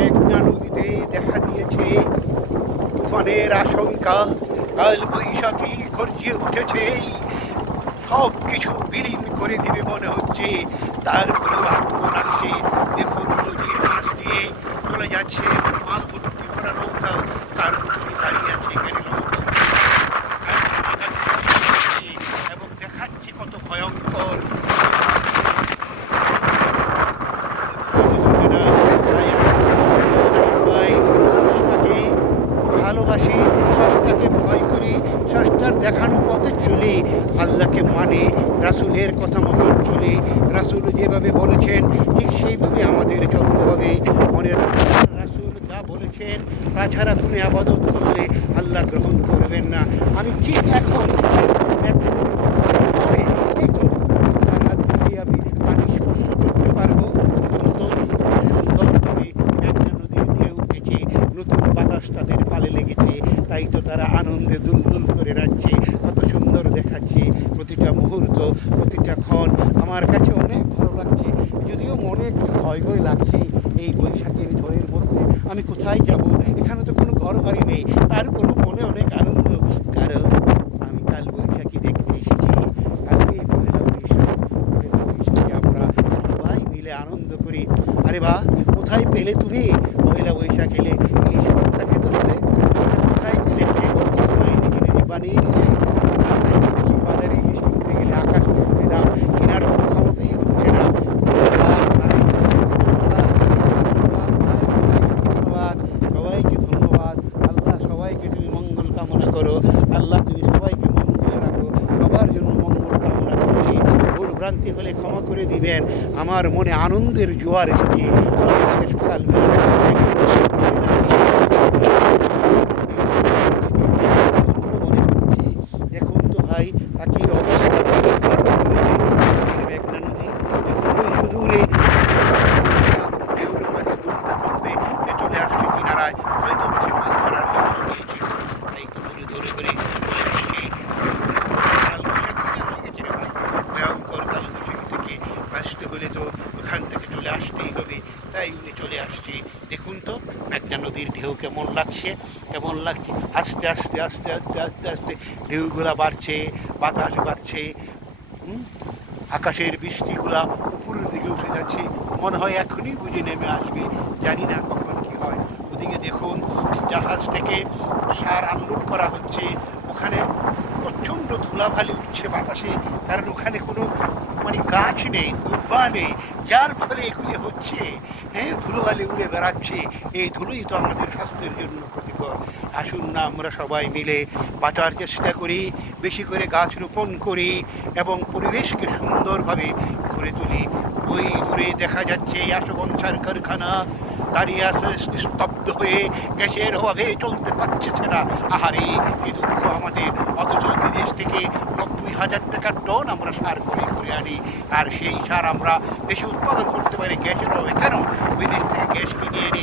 মেঘনা নদীতে দেখা দিয়েছে। তুফানের আশঙ্কা, কাল বৈশাখী গর্জিয়ে উঠেছে। সব কিছু বিলীন করে দিবে মনে হচ্ছে। তারপরে আনন্দ লাগছে। দেখুন নদীর মাছ দিয়ে চলে যাচ্ছে মাল ভর্তি করা নৌকা কার পুকুরে দাঁড়িয়ে আছে এখানে নৌকা এবং দেখাচ্ছে কত ভয়ঙ্কর সবাই ষষ্ঠাকে ভালোবাসি ষষ্ঠাকে ভয় করি ষষ্ঠার দেখানো পথে চলে আল্লাহকে মানে রাসুলের কথা মতো চলে। রাসুল যেভাবে বলেছেন, ঠিক সেইভাবে আমাদের চলতে হবে। মনে রাসুল যা বলেছেন, তাছাড়া কোনো আবাদত করলে আল্লাহ গ্রহণ করবেন না। আমি ঠিক এখন একদম পরে এই তো তার হাত দিয়ে আমি পানি স্পর্শ করতে পারব এখন তো সুন্দরভাবে একটা নদীর ঢেউ উঠেছে নতুন বাতাস তাদের পালে লেগেছে, তাই তো তারা আনন্দে দুলদুল করে রাখছে কত সুন্দর দেখাচ্ছে প্রতিটা মুহূর্ত, প্রতিটা ক্ষণ। আমার কাছে অনেক ভালো লাগছে। যদিও মনে একটু ভয় ভয় লাগছে এই বৈশাখের ঝড়ের মধ্যে। আমি কোথায় যাব? এখানে তো কোনো ঘর বাড়ি নেই। তার তারপরও মনে অনেক আনন্দ। কারণ আমি কাল বৈশাখী দেখতে এসেছি। কালকে পয়লা বৈশাখ বৈশাখে আমরা সবাই মিলে আনন্দ করি। আরে বা কোথায় পেলে তুমি? পয়লা বৈশাখ এলে ইলিশ পান্তা খেতে হবে কোথায় পেলে কে বলব তোমায় নিজে নিজে বানিয়ে নিলে আর তাই তো দেখি বাজারে ইলিশ কিনতে গেলে আকাশ পড়বে দাম কেনার কোনো ক্ষমতাই হচ্ছে না ধন্যবাদ ভাই, ধন্যবাদ সবাইকে ধন্যবাদ আল্লাহ সবাইকে তুমি মঙ্গল কামনা করো আল্লাহ তুমি সবাইকে মঙ্গলে রাখো সবার জন্য মঙ্গল কামনা করছি ভুল ভ্রান্তি হলে ক্ষমা করে দিবেন। আমার মনে আনন্দের জোয়ার এসেছে। আমি সকালবেলা দেখুন তো ভাই হয়তো চলে আসছে কাল বৈশাখী থেকে আসছে রে ভাই ভয়ঙ্কর কাল বৈশাখী থেকে আসতে হলে তো ওখান থেকে চলে আসতেই হবে তাই উনি চলে আসছে। দেখুন তো মেঘনা নদীর ঢেউ কেমন লাগছে কেমন লাগছে। আস্তে আস্তে আস্তে আস্তে আস্তে আস্তে ঢেউগুলা বাড়ছে, বাতাস বাড়ছে আকাশের বৃষ্টিগুলা উপরের দিকে উঠে যাচ্ছে। মনে হয় এখনই বুঝে নেমে আসবে। জানি না কখন কি হয়। ওদিকে দেখুন, জাহাজ থেকে সার আনলোড করা হচ্ছে। ওখানে প্রচণ্ড ধুলাবালি উঠছে বাতাসে। কারণ ওখানে কোনো গাছ নেই দুব্বা নেই যার ফলে এগুলি হচ্ছে হ্যাঁ ধুলোবালি উড়ে বেড়াচ্ছে, এই ধুলোই তো আমাদের স্বাস্থ্যের জন্য ক্ষতিকর। আসুন না, আমরা সবাই মিলে বাঁচার চেষ্টা করি, বেশি করে গাছ রোপণ করি এবং পরিবেশকে সুন্দরভাবে গড়ে তুলি। ওই দূরে দেখা যাচ্ছে আশগঞ্ছার কারখানা। দাঁড়িয়ে আছে স্তব্ধ হয়ে গ্যাসের অভাবে চলতে পারছে না। আহারে কি দুঃখ আমাদের। অথচ বিদেশ থেকে হাজার টাকার টন আমরা সার করে করে আনি। আর সেই সার আমরা দেশে উৎপাদন করতে পারি, গ্যাসের অভাবে। কেন? বিদেশ থেকে গ্যাস কিনে এনে